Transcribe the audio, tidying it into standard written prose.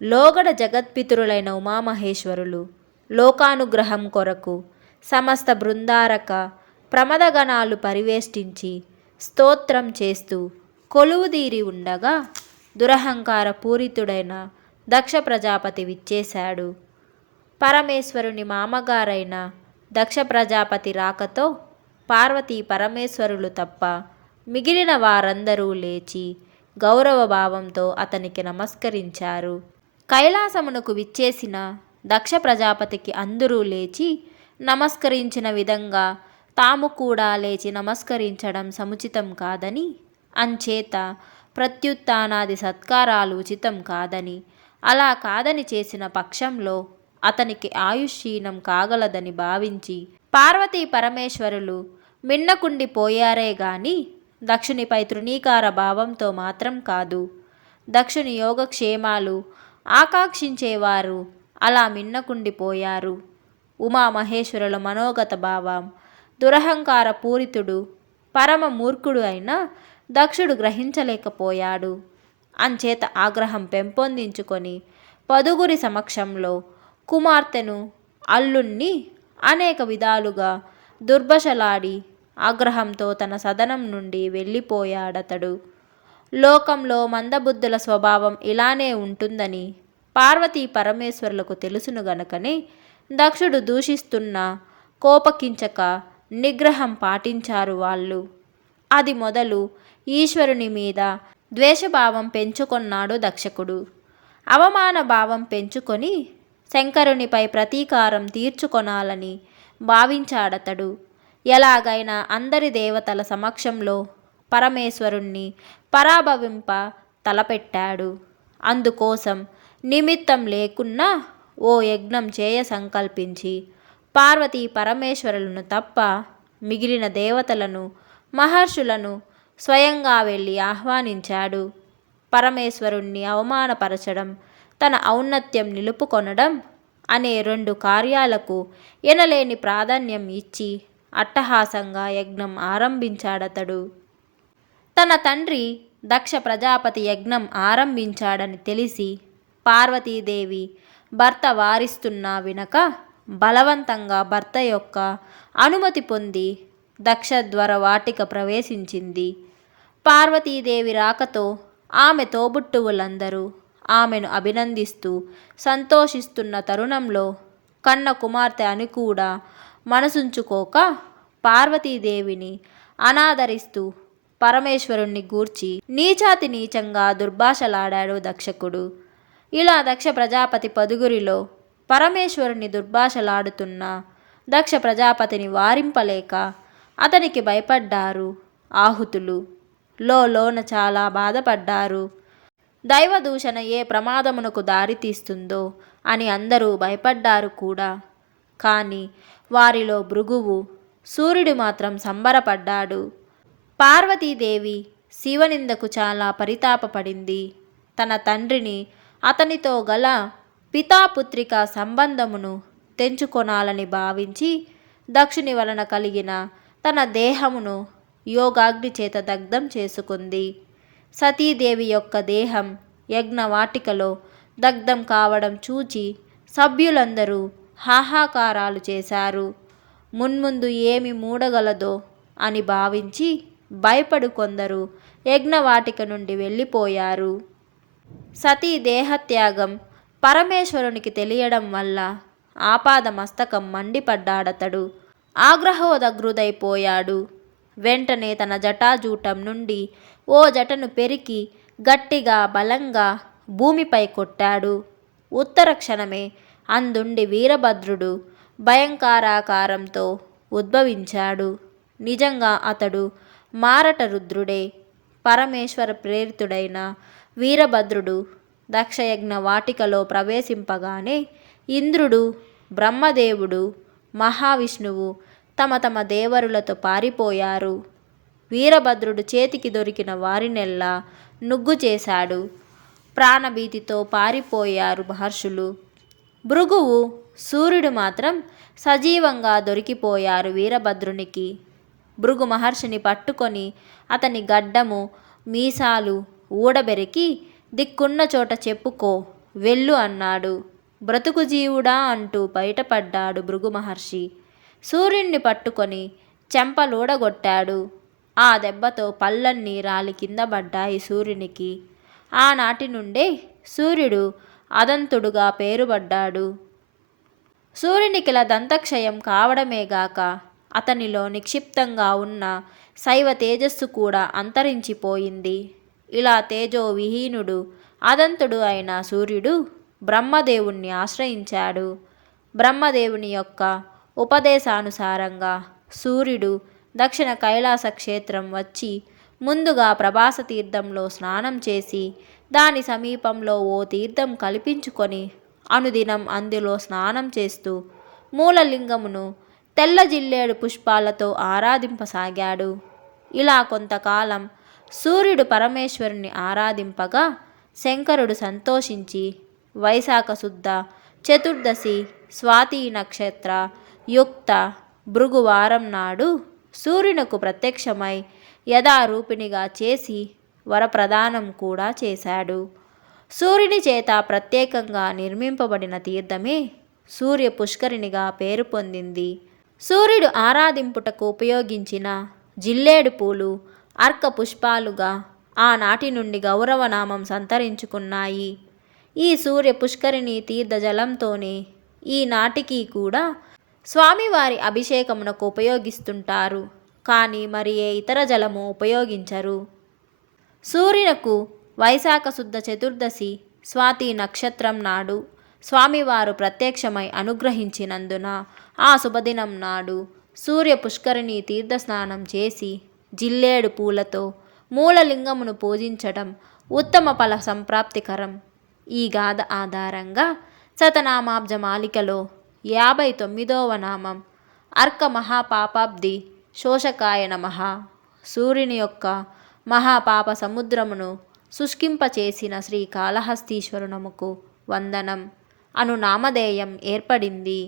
లోగడ జగత్పితరులైన ఉమామహేశ్వరులు లోకానుగ్రహం కొరకు సమస్త బృందారక ప్రమదగణాలు పరివేష్టించి స్తోత్రం చేస్తూ కొలువుదీరి ఉండగా దురహంకార పూరితుడైన దక్ష ప్రజాపతి విచ్చేశాడు. పరమేశ్వరుని మామగారైన దక్ష ప్రజాపతి రాకతో పార్వతీ పరమేశ్వరులు తప్ప మిగిలిన వారందరూ లేచి గౌరవభావంతో అతనికి నమస్కరించారు. కైలాసమునకు విచ్చేసిన దక్ష ప్రజాపతికి అందరూ లేచి నమస్కరించిన విధంగా తాము కూడా లేచి నమస్కరించడం సముచితం కాదని, అంచేత ప్రత్యుత్థానాది సత్కారాలు ఉచితం కాదని, అలా కాదని చేసిన పక్షంలో అతనికి ఆయుష్క్షీణం కాగలదని భావించి పార్వతీ పరమేశ్వరులు మిన్నకుండిపోయారే గాని దక్షునిపై తృణీకార భావంతో మాత్రం కాదు. దక్షుని యోగక్షేమాలు ఆకాంక్షించేవారు అలా మిన్నకుండిపోయారు. ఉమామహేశ్వరుల మనోగత భావం దురహంకార పూరితుడు పరమ మూర్ఖుడు అయిన దక్షుడు గ్రహించలేకపోయాడు. అంచేత ఆగ్రహం పెంపొందించుకొని పదుగురి సమక్షంలో కుమార్తెను అల్లుణ్ణి అనేక విధాలుగా దుర్భషలాడి ఆగ్రహంతో తన సదనం నుండి వెళ్ళిపోయాడతడు. లోకంలో మందబుద్ధుల స్వభావం ఇలానే ఉంటుందని పార్వతీ పరమేశ్వరులకు తెలుసును గనుకనే దక్షుడు దూషిస్తున్నా కోపకించక నిగ్రహం పాటించారు వాళ్ళు. అది మొదలు ఈశ్వరుని మీద ద్వేషభావం పెంచుకొన్నాడు దక్షకుడు. అవమాన భావం పెంచుకొని శంకరునిపై ప్రతీకారం తీర్చుకొనాలని భావించాడతడు. ఎలాగైనా అందరి దేవతల సమక్షంలో పరమేశ్వరుణ్ణి పరాభవింప తలపెట్టాడు. అందుకోసం నిమిత్తం లేకున్నా ఓ యజ్ఞం చేయ సంకల్పించి పార్వతీ పరమేశ్వరులను తప్ప మిగిలిన దేవతలను మహర్షులను స్వయంగా వెళ్ళి ఆహ్వానించాడు. పరమేశ్వరుణ్ణి అవమానపరచడం, తన ఔన్నత్యం నిలుపుకొనడం అనే రెండు కార్యాలకు ఎనలేని ప్రాధాన్యం ఇచ్చి అట్టహాసంగా యజ్ఞం ఆరంభించాడతడు. తన తండ్రి దక్ష ప్రజాపతి యజ్ఞం ఆరంభించాడని తెలిసి పార్వతీదేవి భర్త వారిస్తున్నా వినక బలవంతంగా భర్త యొక్క అనుమతి పొంది దక్షద్వర వాటిక ప్రవేశించింది. పార్వతీదేవి రాకతో ఆమె తోబుట్టువులందరూ ఆమెను అభినందిస్తూ సంతోషిస్తున్న తరుణంలో కన్న కుమార్తె అని కూడా మనసుంచుకోక పార్వతీదేవిని అనాదరిస్తూ పరమేశ్వరుణ్ణి గూర్చి నీచాతి నీచంగా దుర్భాషలాడాడు దక్షకుడు. ఇలా దక్ష ప్రజాపతి పదుగురిలో పరమేశ్వరుని దుర్భాషలాడుతున్న దక్ష ప్రజాపతిని వారింపలేక అతనికి భయపడ్డారు ఆహుతులు. లోన చాలా బాధపడ్డారు. దైవదూషణ ఏ ప్రమాదమునకు దారితీస్తుందో అని అందరూ భయపడ్డారు కూడా. కానీ వారిలో భృగువు సూర్యుడు మాత్రం సంబరపడ్డాడు. పార్వతీదేవి శివనిందకు చాలా పరితాపపడింది. తన తండ్రిని అతనితో గల పితాపుత్రిక సంబంధమును తెంచుకొనాలని భావించి దక్షుని వలన కలిగిన తన దేహమును యోగాగ్ని చేత దగ్ధం చేసుకుంది. సతీదేవి యొక్క దేహం యజ్ఞవాటికలో దగ్ధం కావడం చూచి సభ్యులందరూ హాహాకారాలు చేశారు. మున్ముందు ఏమి మూడగలదో అని భావించి భయపడు కొందరు యజ్ఞవాటిక నుండి వెళ్ళిపోయారు. సతీ దేహత్యాగం పరమేశ్వరునికి తెలియడం వల్ల ఆపాద మస్తకం మండిపడ్డాడతడు. ఆగ్రహోదగ్రుడైపోయాడు. వెంటనే తన జటాజూటం నుండి ఓ జటను పెరికి గట్టిగా బలంగా భూమిపై కొట్టాడు. ఉత్తర క్షణమే అందుండి వీరభద్రుడు భయంకరాకారంతో ఉద్భవించాడు. నిజంగా అతడు మారట రుద్రుడే. పరమేశ్వర ప్రేరితుడైన వీరభద్రుడు దక్షయజ్ఞ వాటికలో ప్రవేశింపగానే ఇంద్రుడు, బ్రహ్మదేవుడు, మహావిష్ణువు తమ తమ దేవరులతో పారిపోయారు. వీరభద్రుడు చేతికి దొరికిన వారినెల్లా నుగ్గు చేశాడు. ప్రాణభీతితో పారిపోయారు మహర్షులు. భృగువు, సూర్యుడు మాత్రం సజీవంగా దొరికిపోయారు వీరభద్రునికి. భృగు మహర్షిని పట్టుకొని అతని గడ్డము మీసాలు ఊడబెరికి దిక్కున్న చోట చెప్పుకో వెళ్ళు అన్నాడు. బ్రతుకు జీవుడా అంటూ బయటపడ్డాడు భృగు మహర్షి. సూర్యుణ్ణి పట్టుకొని చెంపలూడగొట్టాడు. ఆ దెబ్బతో పళ్ళన్నీ రాలి కింద పడ్డాయి సూర్యునికి. ఆనాటి నుండే సూర్యుడు అదంతుడుగా పేరుపడ్డాడు. సూర్యునికిలా దంతక్షయం కావడమేగాక అతనిలో నిక్షిప్తంగా ఉన్న శైవ తేజస్సు కూడా అంతరించిపోయింది. ఇలా తేజో విహీనుడు అదంతుడు అయిన సూర్యుడు బ్రహ్మదేవుణ్ణి ఆశ్రయించాడు. బ్రహ్మదేవుని యొక్క ఉపదేశానుసారంగా సూర్యుడు దక్షిణ కైలాస క్షేత్రం వచ్చి ముందుగా ప్రభాస తీర్థంలో స్నానం చేసి దాని సమీపంలో ఓ తీర్థం కల్పించుకొని అనుదినం అందులో స్నానం చేస్తూ మూలలింగమును తెల్ల జిల్లేడు పుష్పాలతో ఆరాధింపసాగాడు. ఇలా కొంతకాలం సూర్యుడు పరమేశ్వరుని ఆరాధింపగా శంకరుడు సంతోషించి వైశాఖ శుద్ధ చతుర్దశి స్వాతి నక్షత్ర యుక్త భృగువారం నాడు సూర్యునకు ప్రత్యక్షమై యథారూపిణిగా చేసి వరప్రదానం కూడా చేశాడు. సూర్యుని చేత ప్రత్యేకంగా నిర్మింపబడిన తీర్థమే సూర్య పుష్కరిణిగా పేరు పొందింది. సూర్యుడు ఆరాధింపుటకు ఉపయోగించిన జిల్లేడు పూలు అర్క పుష్పాలుగా ఆనాటి నుండి గౌరవనామం సంతరించుకున్నాయి. ఈ సూర్య పుష్కరిణి తీర్థ జలంతోనే ఈనాటికి కూడా స్వామివారి అభిషేకమునకు ఉపయోగిస్తుంటారు. కానీ మరి ఏ ఇతర జలము ఉపయోగించరు. సూర్యునకు వైశాఖ శుద్ధ చతుర్దశి స్వాతి నక్షత్రం నాడు స్వామివారు ప్రత్యక్షమై అనుగ్రహించినందున ఆ శుభదినం నాడు సూర్య పుష్కరిణి తీర్థస్నానం చేసి జిల్లేడు పూలతో మూలలింగమును పూజించడం ఉత్తమ ఫల సంప్రాప్తికరం. ఈ గాథ ఆధారంగా శతనామాబ్జ మాలికలో 59వ నామం అర్క మహాపాపాబ్ది శోషకాయ నమః. సూర్యుని యొక్క మహాపాప సముద్రమును శుష్కింపచేసిన శ్రీకాళహస్తీశ్వరునముకు వందనం అను నామధేయం ఏర్పడింది.